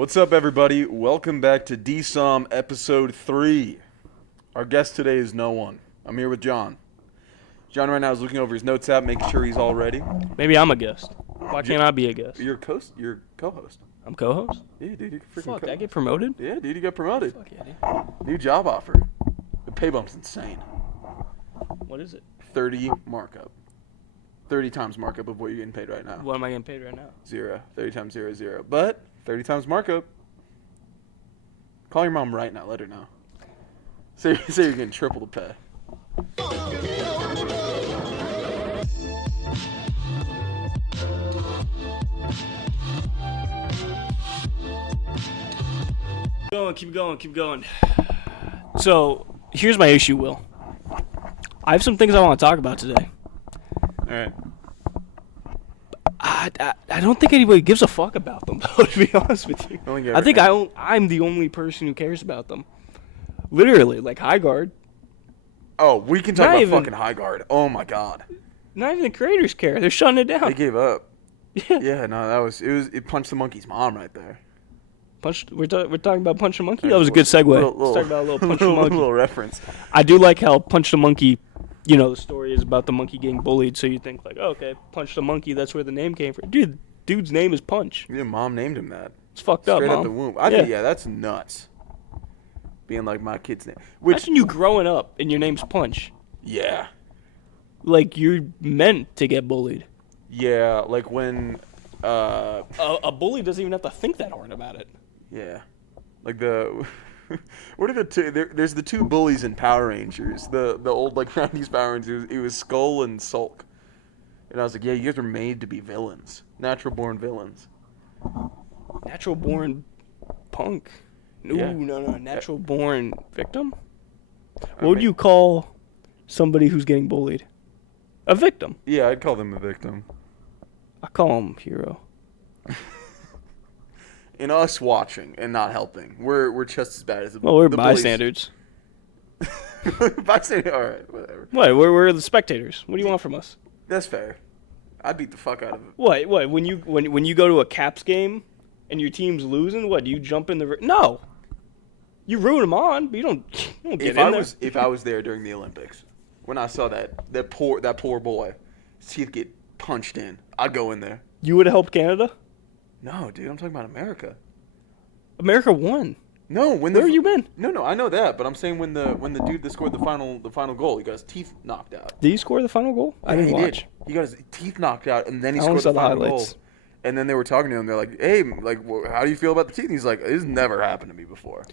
What's up, everybody? Welcome back to DSOM Episode 3. Our guest today is no one. I'm here with John. John right now is looking over his notes app, making sure he's all ready. Maybe I'm a guest. Why can't I be a guest? You're co-host. I'm co-host? Yeah, dude, you freaking Fuck, co-host. did I get promoted? Yeah, dude, you got promoted. Fuck yeah, dude. New job offer. The pay bump's insane. What is it? 30 markup. 30 times markup of what you're getting paid right now. What am I getting paid right now? 0. 30 times 0 is 0. But 30 times markup. Call your mom right now. Let her know. Say you're getting triple the pay. Keep going. So, here's my issue, Will. I have some things I want to talk about today. All right. I don't think anybody gives a fuck about them, though, to be honest with you. I think I'm the only person who cares about them. Literally, like High Guard. Oh, we can talk about fucking High Guard. Oh my god. Not even the creators care. They're shutting it down. They gave up. Yeah. Yeah, no, it punched the monkey's mom right there. We're talking about Punch the Monkey? That was a good segue. Let's talk about a little Punch the Monkey. Little reference. I do like how Punch the Monkey, you know, the story is about the monkey getting bullied, so you think like, oh, okay, Punch the Monkey, that's where the name came from. Dude's name is Punch. Your mom named him that. It's fucked up, Straight Mom. out the womb. I think, yeah, that's nuts. Being like my kid's name. Imagine you growing up and your name's Punch. Yeah. Like, you're meant to get bullied. Yeah, like when... A bully doesn't even have to think that hard about it. Yeah. Like the... What are the two? There's the two bullies in Power Rangers. The old, like, 90s Power Rangers. It was Skull and Sulk. And I was like, yeah, you guys are made to be villains. Natural-born villains. Natural-born punk. No, Yeah. no, natural-born victim? What would you call somebody who's getting bullied? A victim. Yeah, I'd call them a victim. I call him hero. In us watching and not helping, we're just as bad as the. Well, we're the bystanders. Bystanders, all right, whatever. What? We're the spectators. What do you want from us? That's fair. I'd beat the fuck out of it. What? When you go to a Caps game and your team's losing, what? Do you jump in the no? You root them on, but you don't get in there. If I was there during the Olympics, when I saw that poor boy, his teeth get punched in, I'd go in there. You would have helped Canada? No, dude, I'm talking about America. America won. No, where have you been? No, I know that, but I'm saying when the dude that scored the final goal, he got his teeth knocked out. Did he score the final goal? Yeah, I didn't watch. Did. He got his teeth knocked out, and then he I scored the only saw final the goal. highlights. And then they were talking to him. They're like, "Hey, like, how do you feel about the teeth?" And he's like, "This never happened to me before."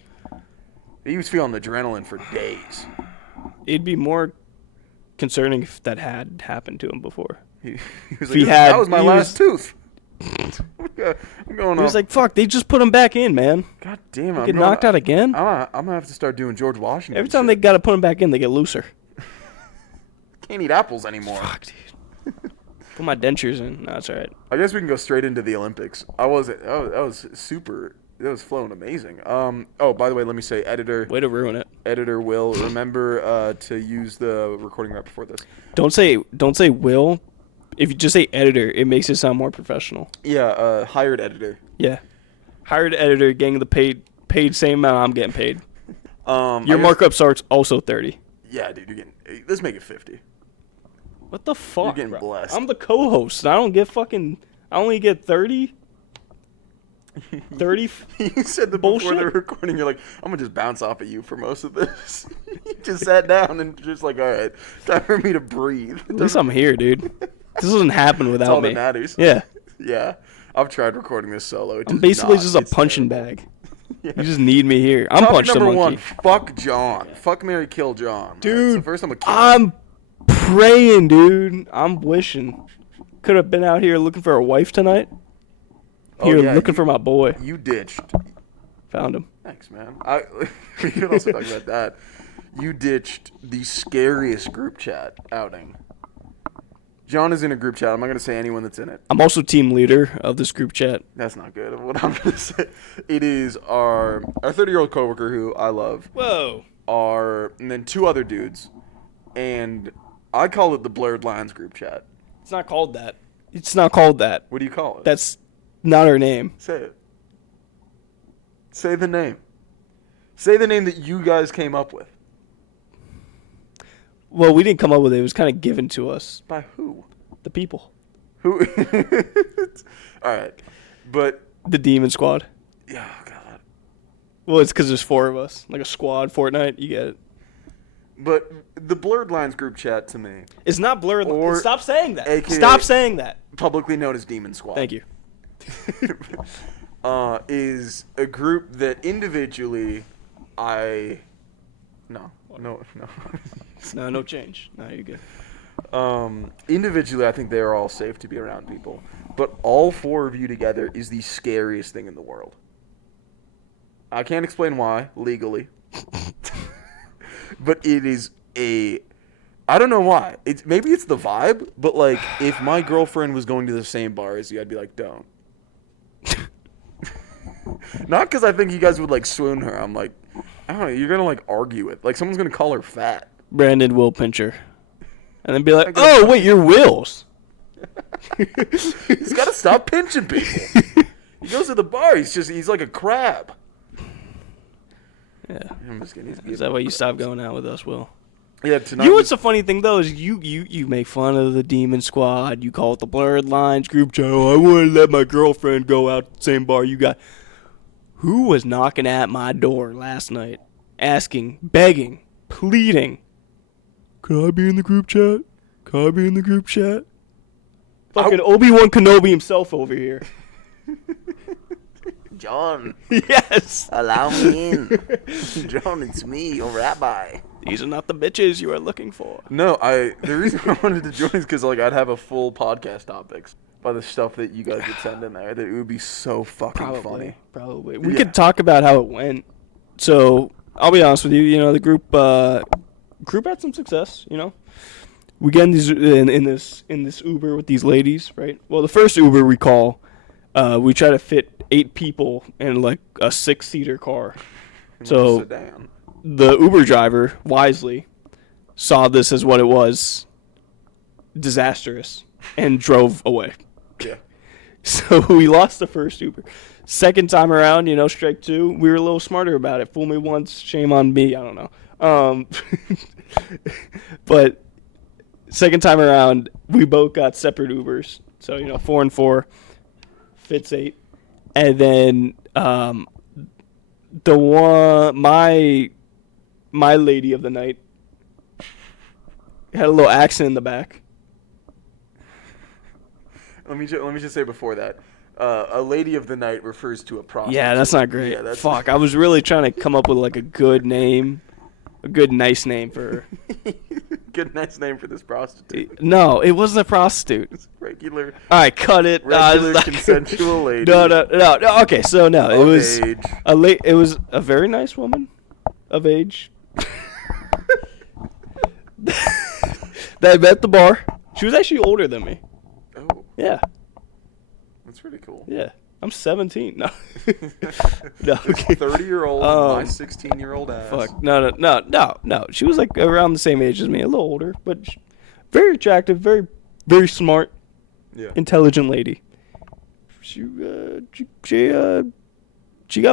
He was feeling adrenaline for days. It'd be more concerning if that had happened to him before. He was like, "That was my last tooth." I'm going he was like, "Fuck!" They just put him back in, man. God damn it! Get knocked out again. I'm gonna have to start doing George Washington. Every time they gotta put him back in, they get looser. Can't eat apples anymore. Fuck, dude. Put my dentures in. No, that's all right. I guess we can go straight into the Olympics. That was super. That was flowing amazing. Oh, by the way, let me say, editor. Way to ruin it. Editor Will, remember to use the recording right before this. Don't say Will. If you just say editor, it makes it sound more professional. Yeah, hired editor. Yeah. Hired editor getting the paid same amount I'm getting paid. Your markup starts also 30. Yeah, dude, you're getting. Let's make it 50. What the fuck? You're getting bro? blessed. I'm the co-host. I don't get fucking. I only get 30. 30. You said the bullshit? before the recording, you're like, I'm gonna just bounce off of you for most of this. You just sat down and just like, all right, time for me to breathe. At least I'm here, dude. This doesn't happen without all me. That matters. Yeah. Yeah. I've tried recording this solo. I'm basically just a punching bag. Yeah. You just need me here. I'm Topic Punch the number Monkey. one, fuck John. Fuck, marry, kill John. Dude, so first I'm a kid. I'm praying, dude. I'm wishing. Could have been out here looking for a wife tonight. Here, looking for my boy. You ditched. Found him. Thanks, man. We could also talk about that. You ditched the scariest group chat outing. John is in a group chat. I'm not going to say anyone that's in it. I'm also team leader of this group chat. That's not good. What I'm going to say, it is our 30-year-old coworker who I love. Whoa. And then two other dudes. And I call it the Blurred Lines group chat. It's not called that. It's not called that. What do you call it? That's not our name. Say it. Say the name. Say the name that you guys came up with. Well, we didn't come up with it. It was kind of given to us. By who? The people. Who? All right, but The Demon Squad. yeah, oh God. Well, it's because there's 4 of us. Like a squad, Fortnite. You get it. But the Blurred Lines group chat to me, It's not blurred. Or Stop saying that. AKA Stop saying that. publicly known as Demon Squad, Thank you. is a group that individually, no. No, no change. No, you're good. Individually, I think they are all safe to be around people. But all 4 of you together is the scariest thing in the world. I can't explain why, legally. But it is I don't know why. Maybe it's the vibe, but like, if my girlfriend was going to the same bar as you, I'd be like, don't. Not because I think you guys would like swoon her. I'm like, I don't know, you're going to like argue it. Like, someone's going to call her fat. Brandon will pinch her. And then be like, oh, wait, you're Will's. He's got to stop pinching people. He goes to the bar. He's like a crab. Yeah. I'm just kidding. Is that why you stopped going out with us, Will? Yeah, tonight. You know what's the funny thing, though, is you make fun of the Demon Squad. You call it the Blurred Lines group chat. Oh, I wouldn't let my girlfriend go out to the same bar you got. Who was knocking at my door last night, asking, begging, pleading, could I be in the group chat? Could I be in the group chat? Fucking Obi-Wan Kenobi himself over here. John, Yes. allow me in. John, it's me, your rabbi. These are not the bitches you are looking for. No, the reason I wanted to join is because like I'd have a full podcast topics by the stuff that you guys would send in there. That it would be so fucking funny. Probably. We could talk about how it went. So I'll be honest with you. You know, the group had some success. You know, we get in these in this Uber with these ladies, right? Well, the first Uber we call, we try to fit 8 people in like a 6-seater car. So Sedan. the Uber driver wisely saw this as what it was, disastrous, and drove away. Yeah. So we lost the first Uber. Second time around, you know, strike 2, we were a little smarter about it. Fool me once, shame on me. I don't know. But second time around, we both got separate Ubers. So, you know, 4 and 4 fits 8. And then the one, my lady of the night had a little accent in the back. Let me just say before that, a lady of the night refers to a prostitute. Yeah, that's not great. Yeah, that's Fuck, I was really trying to come up with like a good name, a good nice name for her. Good, nice name for this prostitute. No, it wasn't a prostitute. It's regular. All right, cut it. Regular consensual lady. No. Okay, so no, it Of was age. It was a very nice woman of age that I met at the bar. She was actually older than me. Oh, Yeah, that's pretty cool. yeah. I'm 17. No, no. Okay. 30-year-old, my 16-year-old ass. Fuck. No. She was like around the same age as me, a little older, but very attractive, very, very smart, Yeah. intelligent lady. She got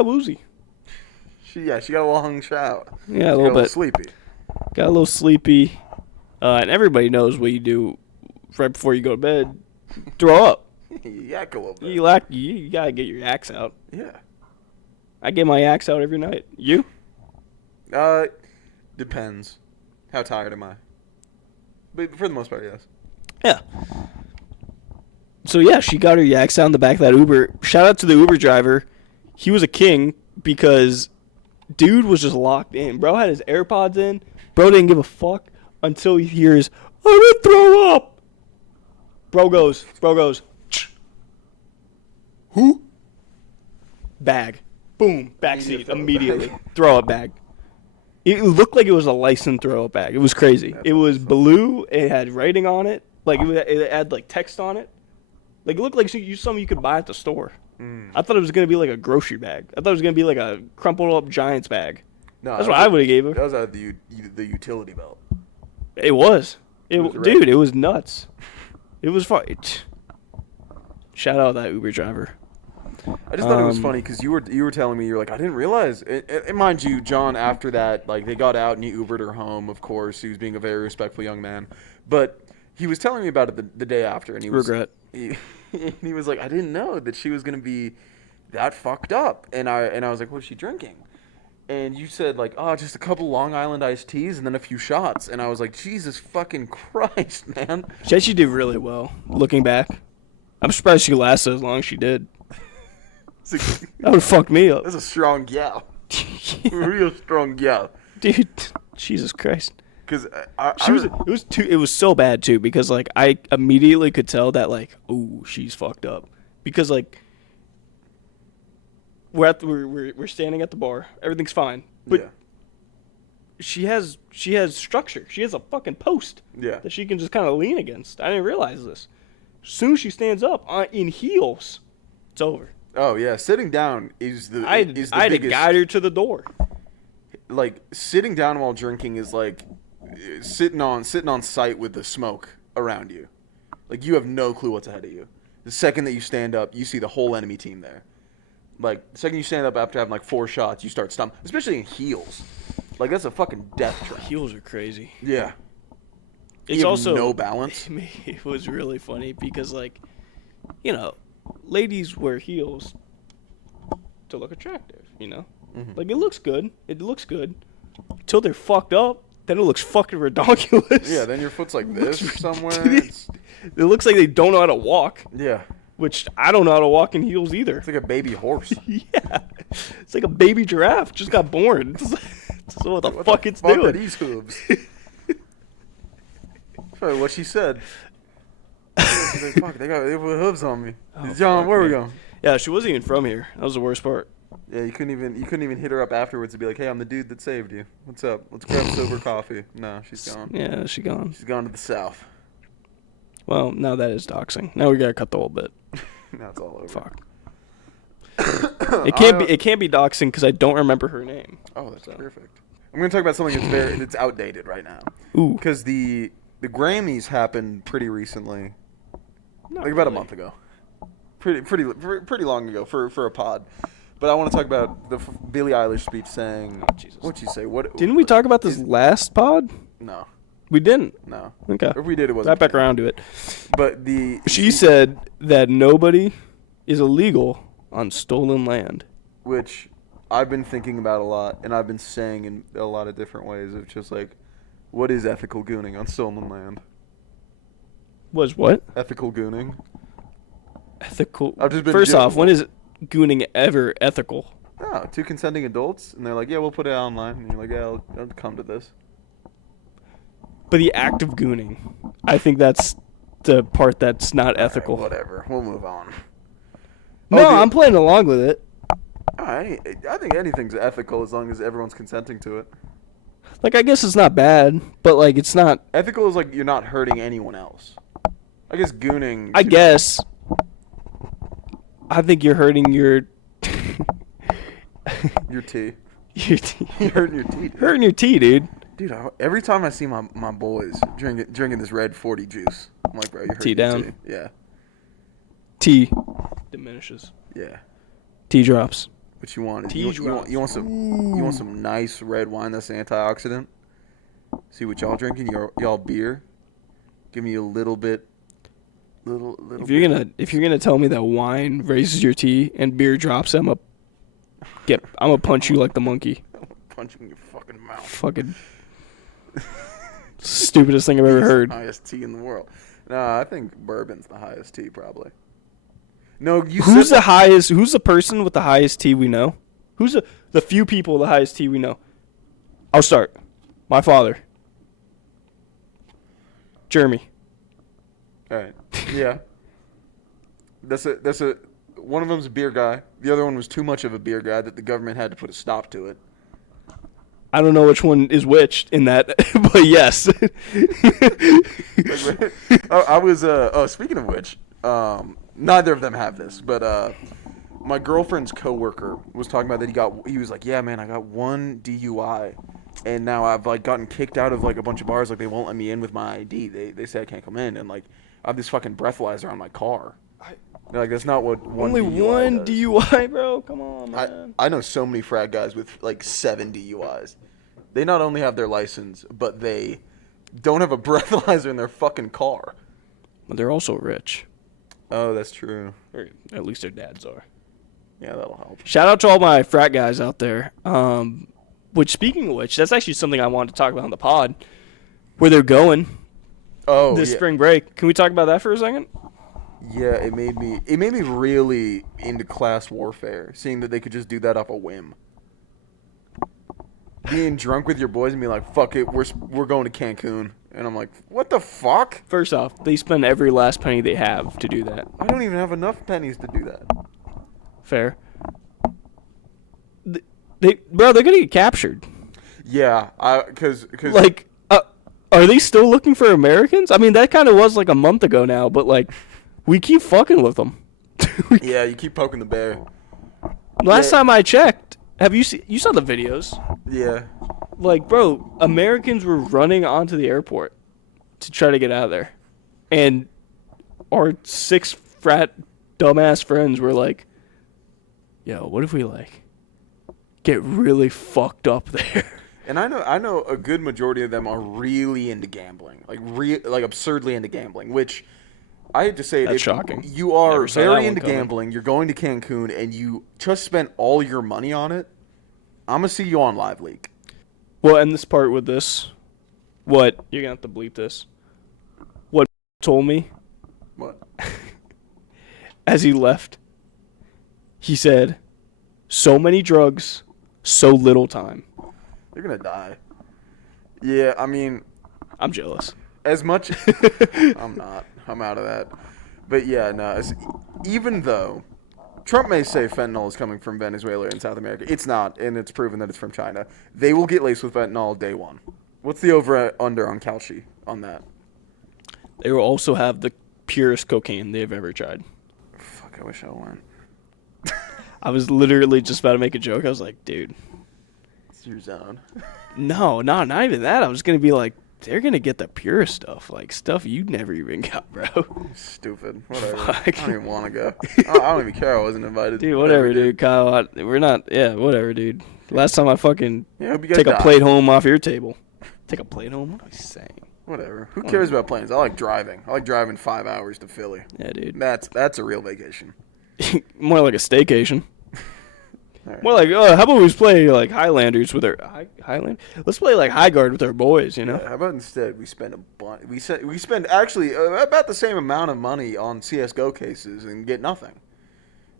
woozy. She got a long shout. Yeah, a little bit. Sleepy. Got a little sleepy. And everybody knows what you do right before you go to bed. Throw up. Yak a little bit. You gotta get your yaks out. Yeah. I get my yaks out every night. You? Depends. How tired am I? But for the most part, yes. Yeah. So yeah, she got her yaks out in the back of that Uber. Shout out to the Uber driver. He was a king because dude was just locked in. Bro had his AirPods in. Bro didn't give a fuck until he hears, I'm gonna throw up. Bro goes, who? Bag. Boom. Backseat. Immediately. Throw up bag. It looked like it was a licensed throw up bag. It was crazy. That's it was awesome. blue. It had writing on it. Like it had like text on it. Like it looked like something you could buy at the store. I thought it was gonna be like a grocery bag. I thought it was gonna be like a crumpled up Giants bag. No, That's what I would have gave her. That was out of the utility belt. It was. was Dude, it was nuts. It was fun. Shout out that Uber driver. I just thought it was funny because you were telling me, you're like, I didn't realize. And mind you, John, after that, like, they got out and he Ubered her home. Of course, he was being a very respectful young man, but he was telling me about it the day after, and he was Regret. he was like, I didn't know that she was gonna be that fucked up, and I was like, what's she drinking? And you said, like, oh, just a couple Long Island iced teas and then a few shots, and I was like, Jesus fucking Christ, man. She actually did really well. Looking back, I'm surprised she lasted as long as she did. That would fuck me up. That's a strong gal. Yeah. Real strong gal. Dude, Jesus Christ. Because It was so bad too because like I immediately could tell that like, ooh, she's fucked up because like we're standing at the bar, everything's fine, but yeah. she has structure. She has a fucking post Yeah. that she can just kind of lean against. I didn't realize this. As soon as she stands up in heels, it's over. Oh yeah, sitting down is the I biggest. had to guide her to the door. Like sitting down while drinking is like sitting on sight with the smoke around you. Like you have no clue what's ahead of you. The second that you stand up, you see the whole enemy team there. Like the second you stand up after having like 4 shots, you start stumbling, especially in heels. Like that's a fucking death trap. Heels are crazy. Yeah. It's You have also no balance. It was really funny because like, you know, ladies wear heels to look attractive, you know? Mm-hmm. Like it looks good. It looks good. Until they're fucked up, then it looks fucking ridiculous. Yeah, then your foot's like this somewhere. It looks like they don't know how to walk, Yeah. which I don't know how to walk in heels either. It's like a baby horse. Yeah. It's like a baby giraffe just got born. So what the fuck it's Fuck doing? are these hooves? Sorry, what she said. Fuck, they put hooves on me. Oh, John, fuck, where are we man. going? Yeah, she wasn't even from here. That was the worst part. Yeah, you couldn't even hit her up afterwards and be like, hey, I'm the dude that saved you. What's up? Let's grab sober coffee. No, she's gone. Yeah, she gone. She's gone to the south. Well, now that is doxing. Now we gotta cut the whole bit. Now it's all over. Fuck. It can't be doxing because I don't remember her name. Oh, that's perfect. I'm gonna talk about something that's outdated right now. Ooh. Because the Grammys happened pretty recently, like about a month ago. Pretty long ago for a pod. But I want to talk about the Billie Eilish speech saying, Jesus. what'd she say? What Didn't we talk about this last pod? No, We didn't. no. Okay. If we did, it wasn't. Right back around to it. But She said that nobody is illegal on stolen land. which I've been thinking about a lot, and I've been saying in a lot of different ways of just like, what is ethical gooning on stolen land? Was what? Ethical gooning. Ethical. I've just been First doing- off, when is gooning ever ethical? Oh, 2 consenting adults, and they're like, yeah, we'll put it online. And you're like, yeah, I'll come to this. But the act of gooning, I think that's the part that's not ethical. All right, whatever. We'll move on. No, Oh, dude. I'm playing along with it. I think anything's ethical as long as everyone's consenting to it. Like, I guess it's not bad, but, like, it's not... Ethical is like you're not hurting anyone else. I guess gooning... I guess. I think you're hurting your... Your tea. your tea. You're hurting your tea, dude. Hurting your tea, dude. Dude, every time I see my boys drinking this red 40 juice, I'm like, bro, you're hurting Tea your down. tea. Yeah. Tea diminishes. Yeah. Tea drops. What you want is Tea you want some nice red wine that's antioxidant. See what y'all drinking? Y'all beer. Give me a little bit. Little. If you're gonna tell me that wine raises your tea and beer drops, I'm gonna punch you like the monkey. Punch you in your fucking mouth. Fucking stupidest thing I've ever heard. Highest tea in the world. No, I think bourbon's the highest tea probably. No, Who's the highest? Who's the person with the highest tea we know? Who's the few people with the highest tea we know? I'll start. My father. Jeremy. All right. Yeah. That's a. One of them's a beer guy. The other one was too much of a beer guy that the government had to put a stop to it. I don't know which one is which in that, but yes. I was. Oh, speaking of which, neither of them have this, but my girlfriend's coworker was talking about that he was like, yeah, man, I got 1 DUI, and now I've like gotten kicked out of like a bunch of bars, like they won't let me in with my ID. They say I can't come in, and like I have this fucking breathalyzer on my car. Like, that's not what one Only DUI one does. DUI, bro. Come on, man. I know so many frat guys with like 7 DUIs. They not only have their license, but they don't have a breathalyzer in their fucking car. But they're also rich. Oh, that's true. Or at least their dads are. Yeah, that'll help. Shout out to all my frat guys out there. Which, speaking of which, that's actually something I wanted to talk about on the pod. Where they're going Oh, this yeah. spring break. Can we talk about that for a second? Yeah, it made me really into class warfare, seeing that they could just do that off a whim. Being drunk with your boys and being like, "Fuck it, we're going to Cancun," and I'm like, "What the fuck? First off, they spend every last penny they have to do that. I don't even have enough pennies to do that." Fair. They're gonna get captured. Yeah, because Like, are they still looking for Americans? I mean, that kind of was like a month ago now, but like, we keep fucking with them. yeah, you keep poking the bear. Last Yeah. time I checked, you saw the videos? Yeah, Like, bro, Americans were running onto the airport to try to get out of there, and our 6 frat dumbass friends were like, "Yo, what if we like get really fucked up there?" and I know a good majority of them are really into gambling, like absurdly into gambling, which. I hate to say it, That's if shocking. you are Never saw that very one into coming. gambling, you're going to Cancun, and you just spent all your money on it, I'm going to see you on Live Leak. Well, end this part with this. What? You're gonna have to bleep this. What told me What? as he left, he said, "So many drugs, so little time." You're going to die. Yeah, I mean, I'm jealous. as much... I'm not. I'm out of that. But yeah, no, even though Trump may say fentanyl is coming from Venezuela and South America, it's not, and it's proven that it's from China. They will get laced with fentanyl day one. What's the over-under on Calci on that? They will also have the purest cocaine they've ever tried. Fuck, I wish I went. I was literally just about to make a joke. I was like, dude, It's your zone. no, not even that. I was gonna be like, they're gonna get the pure stuff, like stuff you never even got, bro. Stupid. Whatever. Fuck. I don't even want to go. I don't even care. I wasn't invited. Dude, whatever, dude. Kyle, we're not. Yeah, whatever, dude. Last time I fucking Yeah, hope you guys take a die. plate home off your table. Take a plate home? What am I saying? Whatever. Who cares about planes? I like driving. I like driving 5 hours to Philly. Yeah, dude. That's a real vacation. More like a staycation. All right. More like, how about we just play like Highlanders with our Highland? Let's play like High Guard with our boys, you know? How about instead we spend a bunch? We spend actually about the same amount of money on CS:GO cases and get nothing.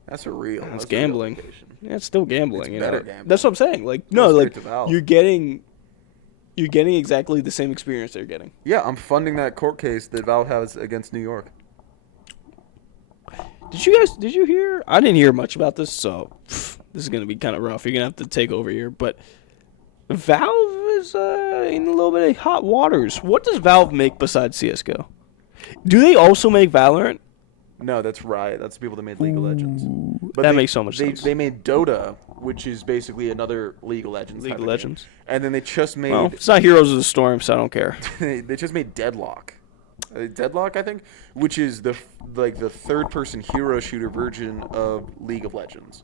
That's a real. It's that's a real gambling. vacation. Yeah, it's still gambling. It's you better know? gambling. That's what I'm saying. Like, Go no, straight like to Valve. you're getting exactly the same experience they're getting. Yeah, I'm funding that court case that Valve has against New York. Did you hear? I didn't hear much about this, so this is gonna be kind of rough. You're gonna have to take over here, but Valve is in a little bit of hot waters. What does Valve make besides CS:GO? Do they also make Valorant? No, that's Riot. That's the people that made League of Legends. But That makes so much sense. They made Dota, which is basically another League of Legends. League type of game. Legends. And then they just made Well, it's not Heroes of the Storm, so I don't care. they just made Deadlock. Deadlock, I think, which is the third-person hero shooter version of League of Legends.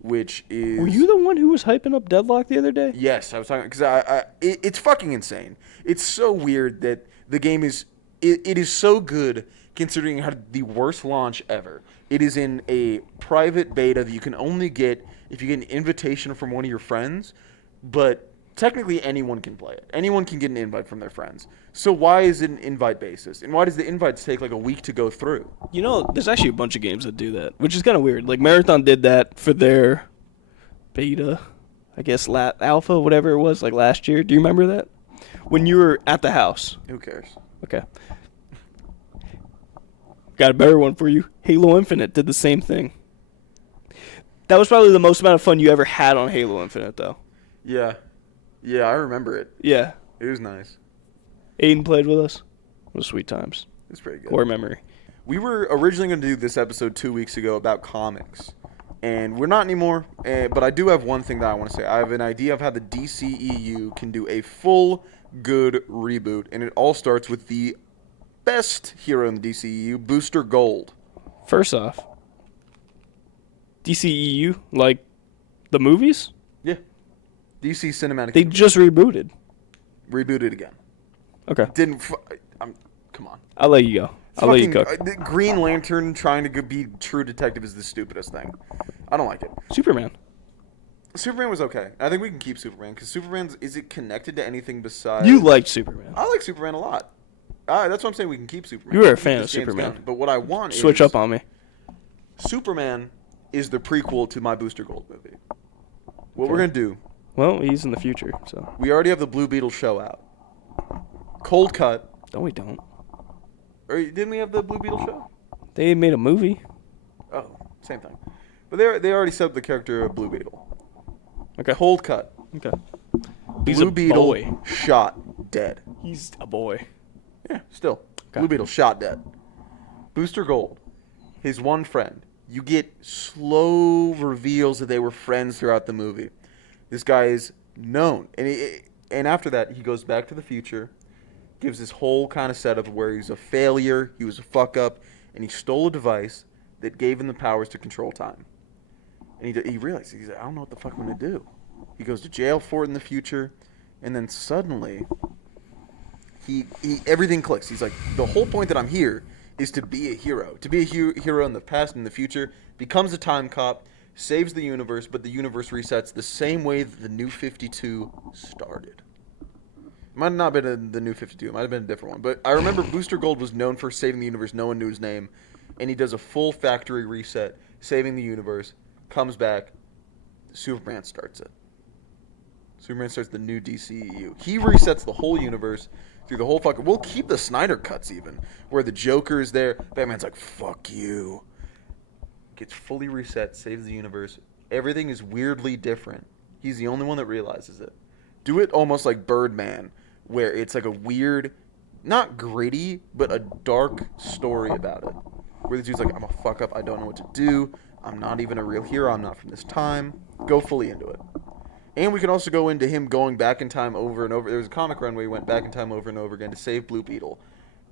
Which is Were you the one who was hyping up Deadlock the other day? Yes, I was talking because it's fucking insane. It's so weird that the game is it is so good considering it had the worst launch ever. It is in a private beta that you can only get if you get an invitation from one of your friends, but technically anyone can play it. Anyone can get an invite from their friends. So why is it an invite basis? And why does the invites take like a week to go through? You know, there's actually a bunch of games that do that, which is kind of weird. Like Marathon did that for their beta, I guess, alpha, whatever it was, like last year. Do you remember that? When you were at the house. Who cares? Okay. Got a better one for you. Halo Infinite did the same thing. That was probably the most amount of fun you ever had on Halo Infinite, though. Yeah. Yeah, I remember it. Yeah. It was nice. Aiden played with us. It was sweet times. It was pretty good. Core memory. We were originally going to do this episode 2 weeks ago about comics, and we're not anymore, but I do have one thing that I want to say. I have an idea of how the DCEU can do a full, good reboot, and it all starts with the best hero in the DCEU, Booster Gold. First off, DCEU, like the movies, Yeah. DC Cinematic they Universe. just rebooted. Rebooted again. Okay, Come on. I'll let you go. I'll let you Fucking cook. the Green Lantern trying to be True Detective is the stupidest thing. I don't like it. Superman. Superman was okay. I think we can keep Superman because is it connected to anything besides? You liked Superman. I like Superman a lot. That's what I'm saying. We can keep Superman. You were a Keep fan this of James Superman. Gunn. But what I want Switch is up on me. Superman is the prequel to my Booster Gold movie. What we're gonna do? Well, he's in the future, so. We already have the Blue Beetle show out. Cold cut. No, we don't. Or didn't we have the Blue Beetle show? They made a movie. Oh, same thing. But they already set up the character of Blue Beetle. Okay. Cold cut. Okay. He's Blue a Beetle boy. shot dead. He's a boy. Yeah, still. Okay. Blue Beetle shot dead. Booster Gold, his one friend. You get slow reveals that they were friends throughout the movie. This guy is known. And after that, he goes back to the future, gives this whole kind of setup where he's a failure, he was a fuck up, and he stole a device that gave him the powers to control time. And he realized, he's like, I don't know what the fuck I'm going to do. He goes to jail for it in the future, and then suddenly, he everything clicks. He's like, the whole point that I'm here is to be a hero. To be a hero in the past and the future, becomes a time cop, saves the universe, but the universe resets the same way that the New 52 started. It might have not been the New 52. It might have been a different one. But I remember Booster Gold was known for saving the universe. No one knew his name. And he does a full factory reset, saving the universe, comes back, Superman starts it. Superman starts the new DCEU. He resets the whole universe through the whole fucking... We'll keep the Snyder cuts even, where the Joker is there. Batman's like, fuck you. Gets fully reset, saves the universe. Everything is weirdly different. He's the only one that realizes it. Do it almost like Birdman, where it's like a weird, not gritty, but a dark story about it. Where the dude's like, I'm a fuck up, I don't know what to do. I'm not even a real hero, I'm not from this time. Go fully into it. And we can also go into him going back in time over and over. There was a comic run where he went back in time over and over again to save Blue Beetle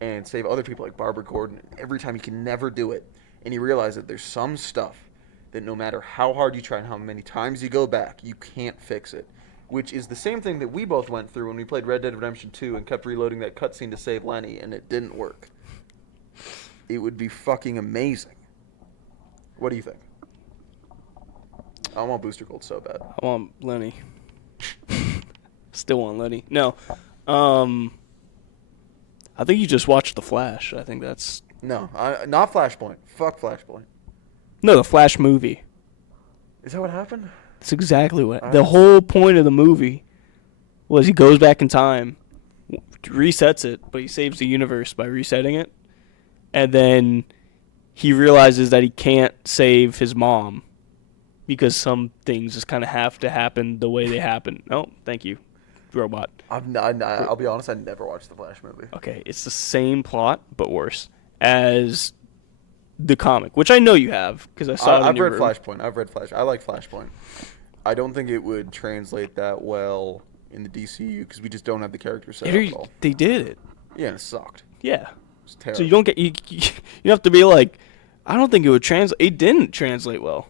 and save other people like Barbara Gordon. Every time he can never do it. And he realized that there's some stuff that no matter how hard you try and how many times you go back, you can't fix it. Which is the same thing that we both went through when we played Red Dead Redemption 2 and kept reloading that cutscene to save Lenny, and it didn't work. It would be fucking amazing. What do you think? I want Booster Gold so bad. I want Lenny. Still want Lenny. No. I think you just watched The Flash. I think that's... No, not Flashpoint. Fuck Flashpoint. No, the Flash movie. Is that what happened? That's exactly what... The whole point of the movie was he goes back in time, resets it, but he saves the universe by resetting it. And then he realizes that he can't save his mom because some things just kind of have to happen the way they happen. Oh, thank you, robot. I'll be honest, I never watched the Flash movie. Okay, it's the same plot, but worse, as the comic, which I know you have because I saw it in I've your read room. Flashpoint. I've read Flash. I like Flashpoint. I don't think it would translate that well in the DCU because we just don't have the characters set up at all. They did it. Yeah, it sucked. Yeah. It's terrible. So you don't get you have to be like, I don't think it would translate. It didn't translate well.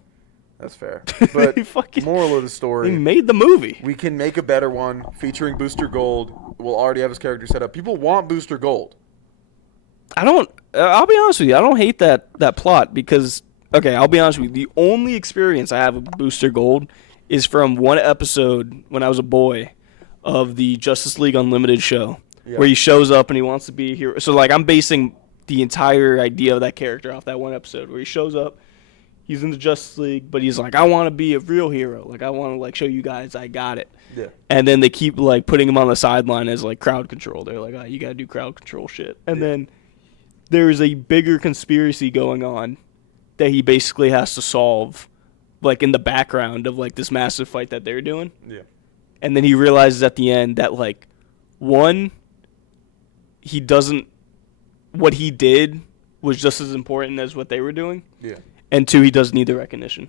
That's fair. But moral of the They story, made the movie. we can make a better one featuring Booster Gold. We'll already have his character set up. People want Booster Gold. I don't. I'll be honest with you. I don't hate that plot because I'll be honest with you. The only experience I have with Booster Gold is from one episode when I was a boy of the Justice League Unlimited show. Yeah. Where he shows up and he wants to be a hero. So, like, I'm basing the entire idea of that character off that one episode where he shows up, he's in the Justice League, but he's like, I want to be a real hero. Like, I want to, like, show you guys I got it. Yeah. And then they keep, like, putting him on the sideline as, like, crowd control. They're like, oh, you got to do crowd control shit. And then there's a bigger conspiracy going on that he basically has to solve, like, in the background of, like, this massive fight that they're doing. Yeah. And then he realizes at the end that, like, one, he doesn't, what he did was just as important as what they were doing. Yeah. And two, he doesn't need the recognition.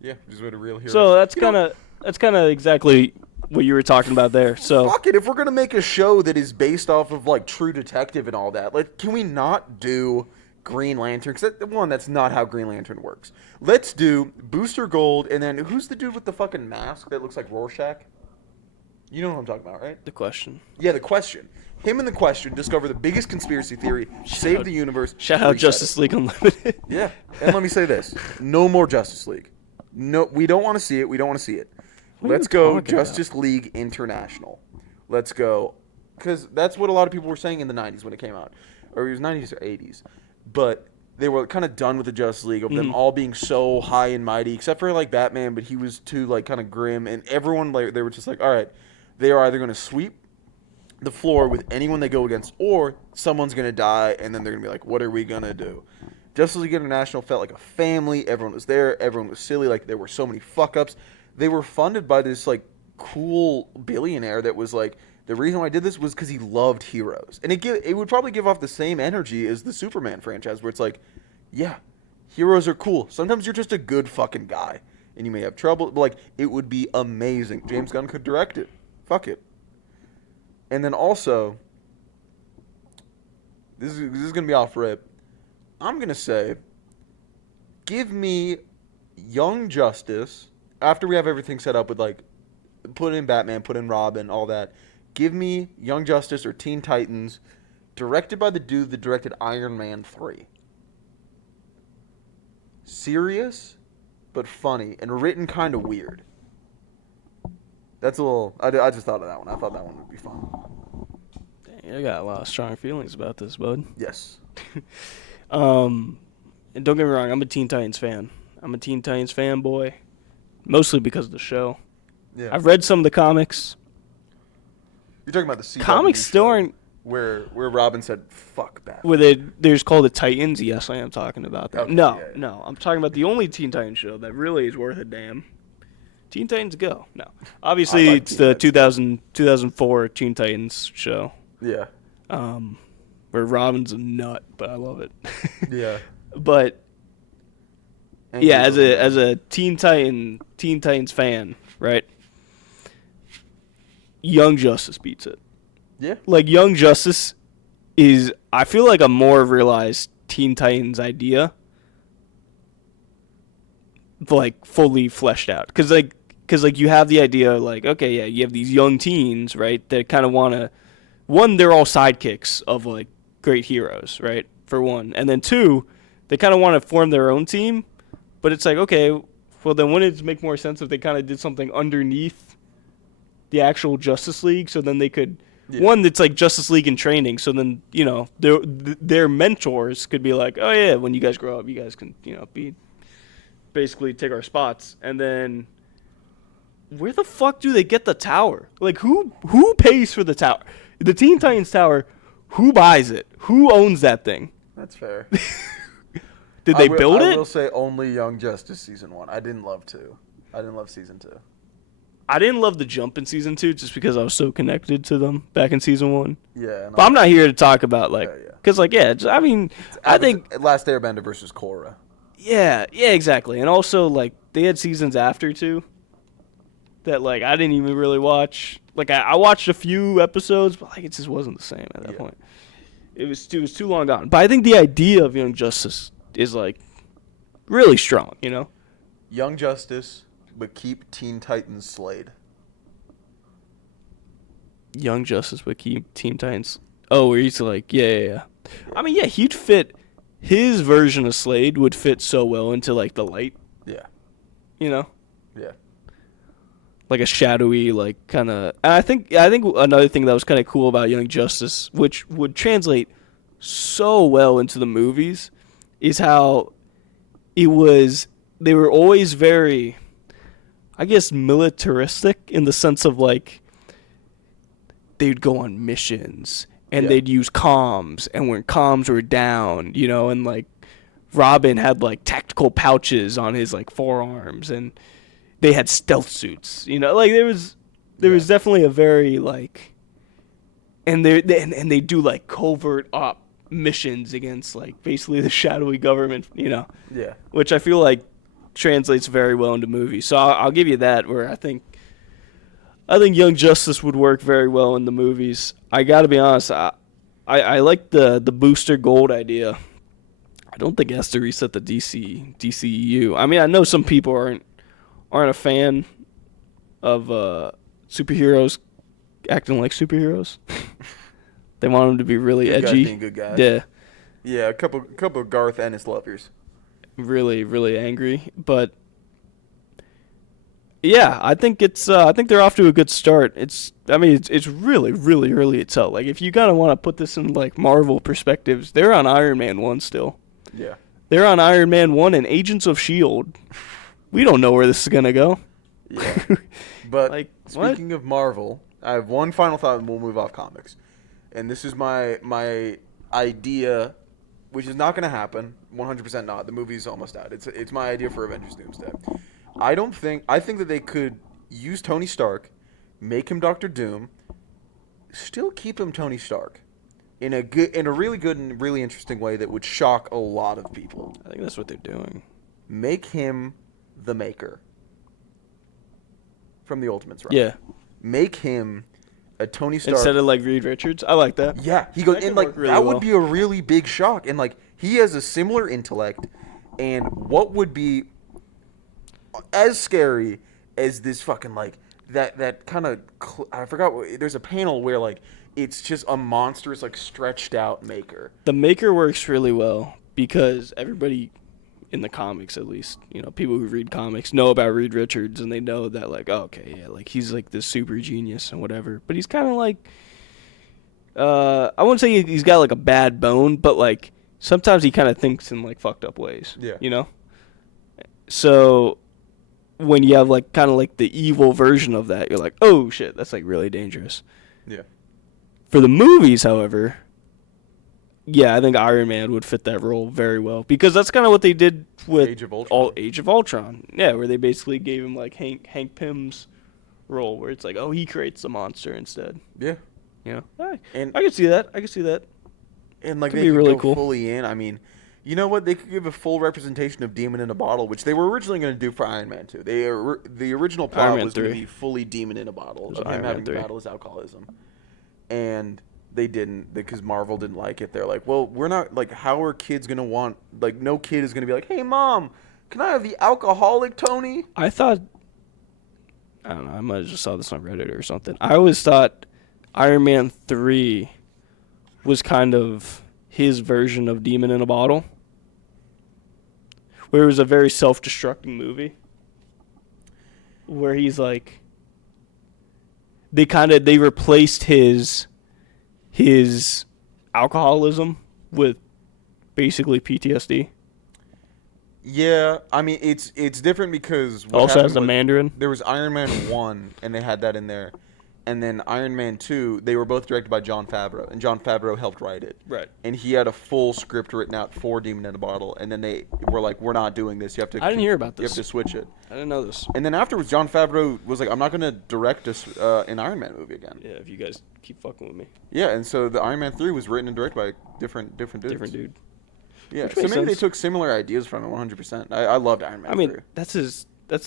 Yeah. He's what a real hero. So that's kind of exactly what you were talking about there. So fuck it. If we're gonna make a show that is based off of like True Detective and all that, like, can we not do Green Lantern, because that's not how Green Lantern works. Let's do Booster Gold, and then who's the dude with the fucking mask that looks like Rorschach? You know what I'm talking about, right? The Question. Yeah, the Question. Him and the Question discover the biggest conspiracy theory, save the universe. Shout out reset Justice League Unlimited. Yeah, and let me say this: no more Justice League. No, we don't want to see it. We don't want to see it. What are Let's you go talking Justice League International. Let's go, because that's what a lot of people were saying in the '90s when it came out, or it was '90s or '80s. But they were kind of done with the Justice League of them all being so high and mighty, except for like Batman, but he was too like kind of grim, and everyone like they were just like, all right, they are either going to sweep the floor with anyone they go against, or someone's going to die, and then they're going to be like, what are we going to do? Justice League International felt like a family. Everyone was there. Everyone was silly. Like, there were so many fuck-ups. They were funded by this, like, cool billionaire that was like, the reason why I did this was because he loved heroes. And it would probably give off the same energy as the Superman franchise, where it's like, yeah, heroes are cool. Sometimes you're just a good fucking guy, and you may have trouble. But, like, it would be amazing. James Gunn could direct it. Fuck it. And then also, this is going to be off rip. I'm going to say, give me Young Justice, after we have everything set up with, like, put in Batman, put in Robin, all that. Give me Young Justice or Teen Titans, directed by the dude that directed Iron Man 3. Serious, but funny, and written kind of weird. That's a little... I just thought of that one. I thought that one would be fun. Dang, I got a lot of strong feelings about this, bud. Yes. And don't get me wrong, I'm a Teen Titans fan. I'm a Teen Titans fanboy, mostly because of the show. Yeah. I've read some of the comics. You're talking about the CW Comics still show aren't... where Robin said, fuck Batman. Where there's called the Titans. Yes, I am talking about that. Okay, No, yeah. no. I'm talking about the only Teen Titans show that really is worth a damn. Teen Titans Go. No. Obviously, I like it's Teen the Titans. 2004 Teen Titans show. Yeah. Where Robin's a nut, but I love it. Yeah. But And yeah, he's as a Teen Titans fan, right? Young Justice beats it. Yeah. Like, Young Justice is, I feel like, a more realized Teen Titans idea, like, fully fleshed out. Because you have the idea, like, okay, yeah, you have these young teens, right, that kind of want to, one, they're all sidekicks of, like, great heroes, right, for one. And then two, they kind of want to form their own team, but it's like, okay, well, then wouldn't it make more sense if they kind of did something underneath the actual Justice League, so then they could... Yeah. One that's like Justice League in training, so then, you know, their mentors could be like, oh yeah, when you guys grow up, you guys can, you know, be basically take our spots. And then where the fuck do they get the tower? Like, who pays for the tower? The Teen Titans tower, who buys it? Who owns that thing? That's fair. Did they build it? I will say only Young Justice season 1. I didn't love 2. I didn't love season 2. I didn't love the jump in season 2 just because I was so connected to them back in season 1. Yeah. But I'm not here to talk about, like, because, like, yeah, I mean, I think... Last Airbender versus Korra. Yeah, exactly. And also, like, they had seasons after, too, that, like, I didn't even really watch. Like, I watched a few episodes, but, like, it just wasn't the same at that point. It was too long gone. But I think the idea of Young Justice is, like, really strong, you know? Young Justice... but keep Teen Titans Slade. Young Justice, but keep Teen Titans. Oh, where he's like, yeah. I mean, yeah, he'd fit. His version of Slade would fit so well into, like, the light. Yeah. You know? Yeah. Like a shadowy, like, kind of... And I think another thing that was kind of cool about Young Justice, which would translate so well into the movies, is how it was... They were always very... I guess militaristic in the sense of, like, they'd go on missions and they'd use comms, and when comms were down, you know, and, like, Robin had, like, tactical pouches on his, like, forearms, and they had stealth suits, you know, like, there was definitely a very, like, and they do, like, covert op missions against, like, basically the shadowy government, you know, which I feel like translates very well into movies. So I'll give you that, where I think Young Justice would work very well in the movies. I got to be honest, I like the Booster Gold idea don't think it has to reset the DCEU. I mean, I know some people aren't a fan of superheroes acting like superheroes. They want them to be really Good guys edgy. being good guys. Yeah, Yeah, a couple of Garth Ennis lovers. really, really angry. But yeah, I think they're off to a good start. It's really, really early to tell. Like, if you kind of want to put this in like Marvel perspectives, they're on Iron Man 1 still. Yeah. They're on Iron Man 1 and Agents of S.H.I.E.L.D. We don't know where this is going to go. Yeah. But Like, speaking of Marvel, I have one final thought and we'll move off comics. And this is my idea, which is not going to happen. 100% not. The movie's almost out. It's my idea for Avengers Doomsday. I think that they could use Tony Stark, make him Doctor Doom, still keep him Tony Stark in a really good and really interesting way that would shock a lot of people. I think that's what they're doing. Make him the Maker from the Ultimates, right? Yeah. Make him a Tony Stark Instead of like Reed Richards. I like that. Yeah, he goes That and could like work really that would well. be a really big shock, and like he has a similar intellect, and what would be as scary as this fucking like that kind of I forgot there's a panel where like it's just a monstrous like stretched out Maker. The Maker works really well because everybody in the comics, at least, you know, people who read comics know about Reed Richards, and they know that like, oh, okay, yeah, like he's like this super genius and whatever. But he's kind of like, I wouldn't say he's got like a bad bone, but like sometimes he kind of thinks in like fucked up ways. Yeah. You know. So when you have like kind of like the evil version of that, you're like, oh shit, that's like really dangerous. Yeah. For the movies, however, yeah, I think Iron Man would fit that role very well because that's kind of what they did with Age of Ultron. Yeah, where they basically gave him like Hank Pym's role, where it's like, oh, he creates the monster instead. Yeah. You know, And I could see that. And like Could they be could really go cool. fully in. I mean, you know what? They could give a full representation of Demon in a Bottle, which they were originally going to do for Iron Man 2. The original Iron plot Man was going to 3. be fully Demon in a Bottle It was of him Iron Man having to 3. battle his alcoholism, and they didn't because Marvel didn't like it. They're like, well, we're not like, how are kids going to want like no kid is going to be like, hey mom, can I have the alcoholic Tony? I thought, I don't know, I might have just saw this on Reddit or something. I always thought Iron Man 3 was kind of his version of Demon in a Bottle, where it was a very self-destructing movie, where he's like, they replaced his alcoholism with basically PTSD. Yeah, I mean it's different because what Also has happened the was Mandarin. there was Iron Man 1 and they had that in there, and then Iron Man 2 they were both directed by Jon Favreau, and Jon Favreau helped write it. Right. And he had a full script written out for Demon in a Bottle, and then they were like, we're not doing this. You have to. I didn't hear about You have this. to switch it. I didn't know this. And then afterwards, Jon Favreau was like, I'm not going to direct an Iron Man movie again. Yeah, if you guys keep fucking with me. Yeah, and so the Iron Man 3 was written and directed by different dudes. Different dude. Yeah, Which so makes maybe they sense. took similar ideas from it 100%. I loved Iron Man 3. I mean, that's his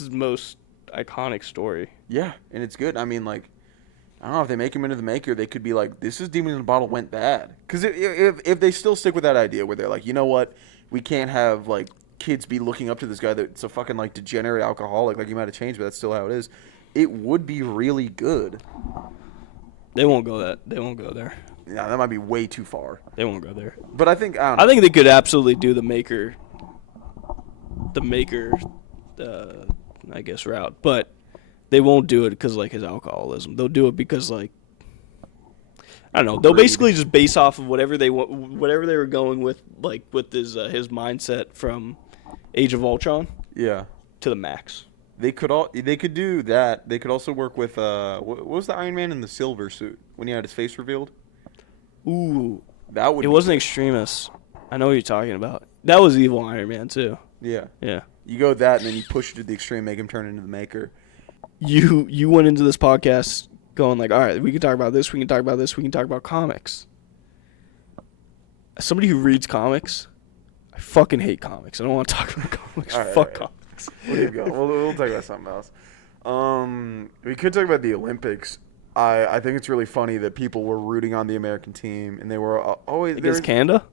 most iconic story. Yeah, and it's good. I mean, like, I don't know if they make him into the Maker, they could be like, this is Demon in a Bottle went bad. Because if they still stick with that idea where they're like, you know what, we can't have, like, kids be looking up to this guy that's a fucking, like, degenerate alcoholic. Like, he might have changed, but that's still how it is. It would be really good. They won't go there. Yeah, that might be way too far. They won't go there. But I think, I don't know. I think they could absolutely do the Maker, I guess, route. But they won't do it because, like, his alcoholism. They'll do it because, like, I don't know. They'll basically just base off of whatever they want, whatever they were going with, like, with his mindset from Age of Ultron Yeah. to the max. They could do that. They could also work with, what was the Iron Man in the silver suit when he had his face revealed? Ooh. That would It be wasn't good. Extremis. I know what you're talking about. That was evil Iron Man, too. Yeah. Yeah. You go with that, and then you push it to the extreme, make him turn into the Maker. You went into this podcast going like, all right, we can talk about this, we can talk about this, we can talk about comics. As somebody who reads comics, I fucking hate comics. I don't want to talk about comics. All right, Fuck all right. comics. Where do you go? We'll talk about something else. We could talk about the Olympics. I think it's really funny that people were rooting on the American team, and they were always Against Canada?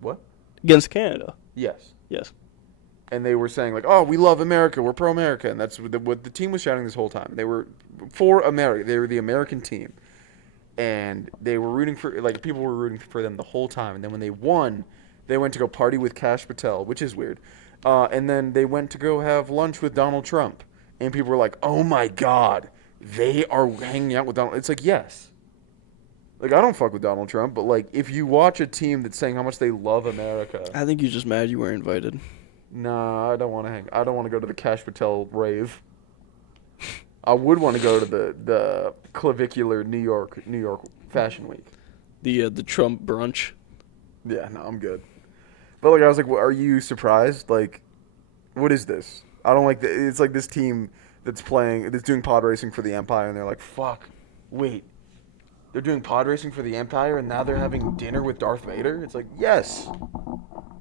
What? Against Canada. Yes. Yes. And they were saying like, "Oh, we love America. We're pro-America," and that's what the team was shouting this whole time. They were for America. They were the American team, and they were rooting for like people were rooting for them the whole time. And then when they won, they went to go party with Kash Patel, which is weird. And then they went to go have lunch with Donald Trump, and people were like, "Oh my God, they are hanging out with Donald." It's like, yes. Like, I don't fuck with Donald Trump, but like, if you watch a team that's saying how much they love America, I think you're just mad you weren't invited. nah, I don't want to hang. I don't want to go to the Kash Patel rave. I would want to go to the clavicular New York Fashion Week. The Trump brunch. Yeah, no, I'm good. But like, I was like, well, are you surprised? Like, what is this? I don't like the. It's like this team that's doing pod racing for the Empire, and they're like, fuck, wait, they're doing pod racing for the Empire, and now they're having dinner with Darth Vader. It's like, yes.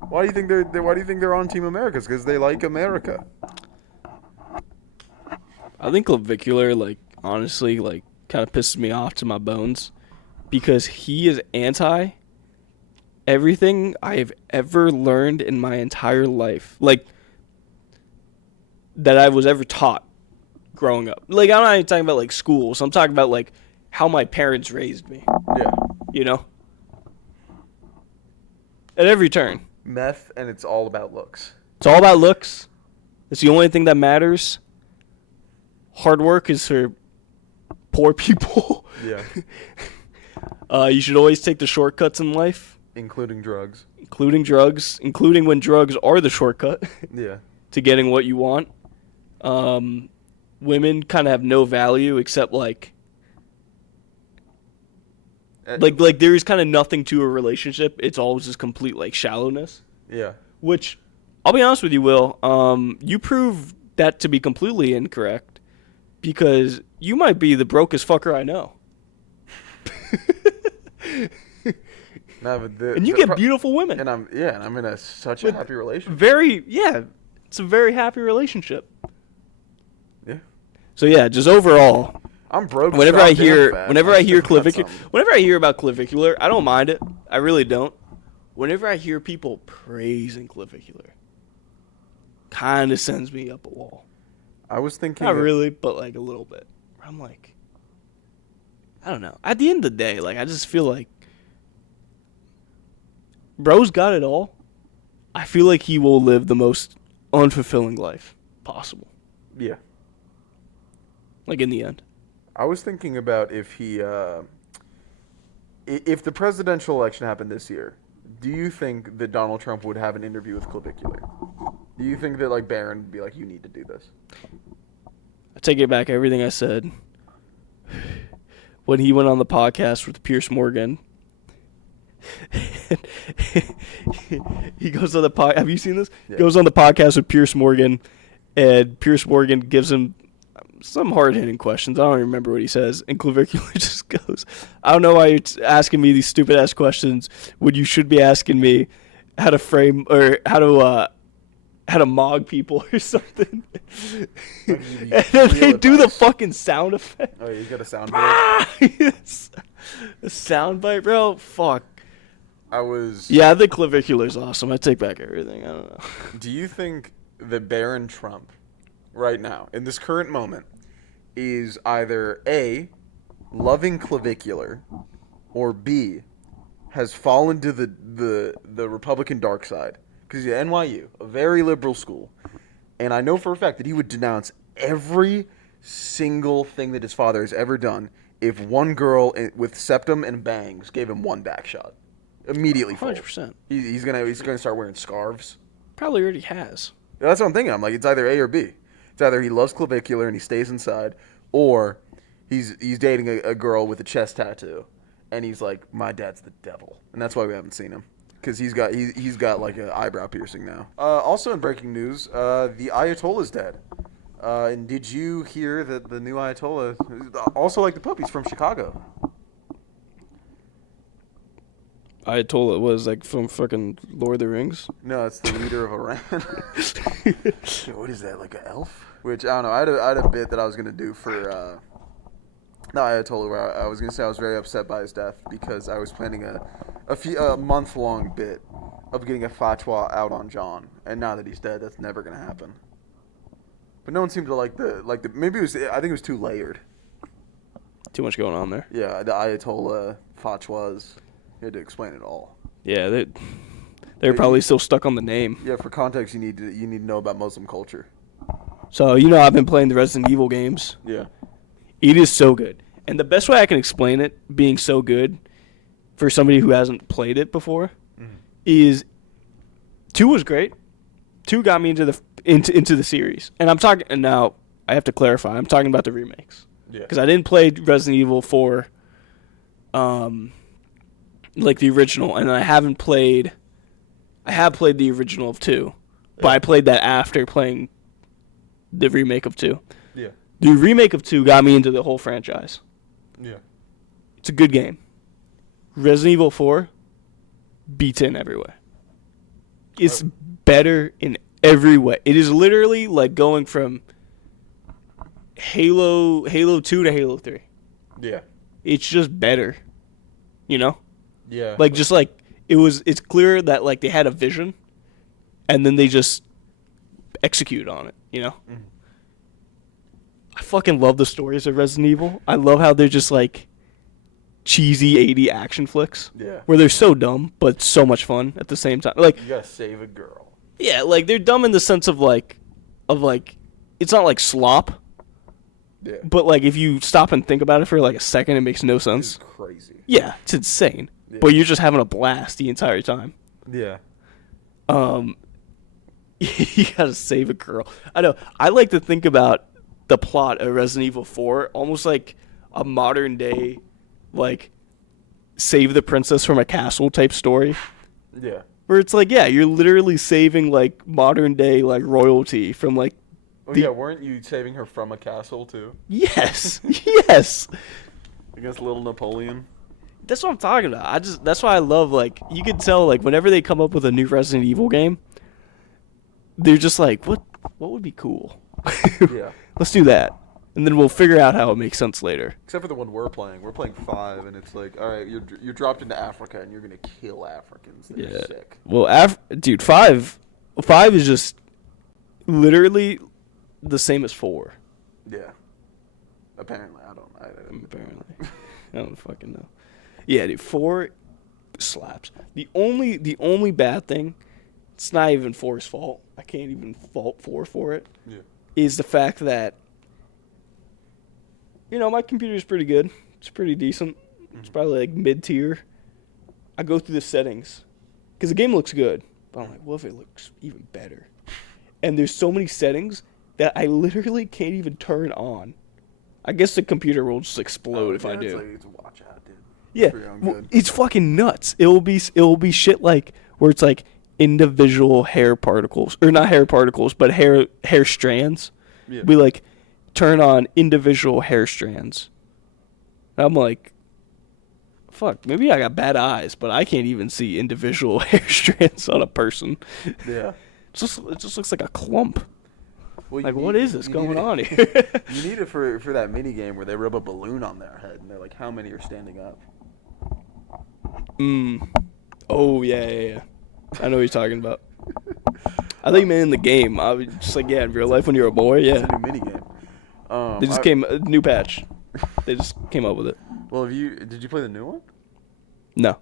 Why do you think they're on Team America? It's because they like America. I think clavicular, like, honestly, like, kind of pisses me off to my bones because he is anti everything I have ever learned in my entire life. Like, that I was ever taught growing up. Like, I'm not even talking about, like, schools. I'm talking about, like, how my parents raised me. Yeah. You know? At every turn. Meth, and it's all about looks. It's all about looks. It's the only thing that matters. Hard work is for poor people. Yeah. You should always take the shortcuts in life. Including drugs. Including when drugs are the shortcut Yeah. to getting what you want. Women kind of have no value except like there's kind of nothing to a relationship. It's always just complete like shallowness. Yeah. Which, I'll be honest with you, Will. You prove that to be completely incorrect because you might be the brokest fucker I know. No, but and you get beautiful women. And I'm in such a happy relationship. It's a very happy relationship. Yeah. So yeah, just overall, I'm broke. whenever I hear about clavicular, I don't mind it. I really don't. Whenever I hear people praising clavicular, kind of sends me up a wall. I was thinking Not really, but like a little bit. I'm like, I don't know. At the end of the day, like I just feel like bro's got it all. I feel like he will live the most unfulfilling life possible. Yeah. Like in the end. I was thinking about if the presidential election happened this year, do you think that Donald Trump would have an interview with clavicular? Do you think that like Barron would be like, you need to do this? I take it back everything I said. When he went on the podcast with Pierce Morgan, he goes on the podcast. Have you seen this? Yeah. Goes on the podcast with Pierce Morgan, and Pierce Morgan gives him some hard-hitting questions. I don't even remember what he says. And clavicular just goes, I don't know why you're asking me these stupid-ass questions when you should be asking me how to frame or how to mog people or something. And then they do the fucking sound effect. Oh, you got a sound bite? Yes. A sound bite, bro? Fuck. Yeah, the clavicular's awesome. I take back everything. I don't know. Do you think that Barron Trump, right now, in this current moment, is either A, loving clavicular, or B, has fallen to the Republican dark side? Because he's at NYU, a very liberal school, and I know for a fact that he would denounce every single thing that his father has ever done if one girl with septum and bangs gave him one back shot. Immediately, 100%. He's gonna start wearing scarves. Probably already has. That's what I'm thinking. I'm like, it's either A or B. It's either he loves clavicular and he stays inside, or he's dating a girl with a chest tattoo, and he's like, my dad's the devil, and that's why we haven't seen him, because he's got like an eyebrow piercing now. Also in breaking news, the Ayatollah's dead. And did you hear that the new Ayatollah, also like the puppies from Chicago? Ayatollah was like from fucking Lord of the Rings. No, it's the leader of Iran. What is that, like an elf? Which, I don't know, I had a bit that I was going to do for the Ayatollah where I was going to say I was very upset by his death because I was planning a month-long bit of getting a fatwa out on John, and now that he's dead, that's never gonna happen. But no one seemed to like the maybe it was I think it was too layered. Too much going on there. Yeah, the Ayatollah fatwas. You had to explain it all. Yeah, they're probably still stuck on the name. Yeah, for context, you need to know about Muslim culture. So I've been playing the Resident Evil games. Yeah. It is so good, and the best way I can explain it being so good for somebody who hasn't played it before is 2 was great. 2 got me into the series, and I'm talking. And now I have to clarify. I'm talking about the remakes. Yeah. Because I didn't play Resident Evil 4, like the original, and I have played the original of 2, but I played that after playing the remake of 2. Yeah. The remake of 2 got me into the whole franchise. Yeah. It's a good game. Resident Evil 4 beats in every way. It's better in every way. It is literally like going from Halo 2 to Halo 3. Yeah. It's just better. Yeah. Like just like it's clear that like they had a vision and then they just execute on it, Mm-hmm. I fucking love the stories of Resident Evil. I love how they're just like cheesy 80 action flicks. Yeah. Where they're so dumb but so much fun at the same time. Like You gotta save a girl. yeah, like they're dumb in the sense of like it's not like slop. Yeah. But like if you stop and think about it for like a second, it makes no sense. It's crazy. Yeah, it's insane. Yeah. But you're just having a blast the entire time. Yeah. You gotta save a girl. I know. I like to think about the plot of Resident Evil 4 almost like a modern day, like, save the princess from a castle type story. Yeah. Where it's like, yeah, you're literally saving like modern day like royalty from like. Oh yeah, weren't you saving her from a castle too? Yes, yes. Against little Napoleon. That's what I'm talking about. That's why I love like you can tell like whenever they come up with a new Resident Evil game, they're just like, what would be cool? Yeah. Let's do that, and then we'll figure out how it makes sense later. Except for the one we're playing. We're playing 5, and it's like, all right, you're dropped into Africa, and you're gonna kill Africans. They're sick. Well, dude, 5 is just literally the same as 4. Yeah. Apparently, I don't. Apparently, I don't fucking know. Yeah, dude, 4 slaps. The only bad thing, it's not even 4's fault. I can't even fault 4 for it. Yeah. Is the fact that my computer is pretty good. It's pretty decent. It's probably like mid-tier. I go through the settings because the game looks good, but I'm like, what if it looks even better? And there's so many settings that I literally can't even turn on. I guess the computer will just explode if I do. It's like, watch out, dude. Yeah, it's fucking nuts. It will be shit like where it's like individual hair particles, or not hair particles, but hair strands. Yeah. We like turn on individual hair strands. And I'm like, fuck, maybe I got bad eyes, but I can't even see individual hair strands on a person. Yeah. It just looks like a clump. Well, like, what is this going on here? You need it for that mini game where they rub a balloon on their head and they're like, how many are standing up? Oh yeah. I know what you're talking about. I think, man, in the game, I was just like, yeah, in real life when you're a boy, yeah. It's a new mini game. They just came a new patch. They just came up with it. Well, did you play the new one? No.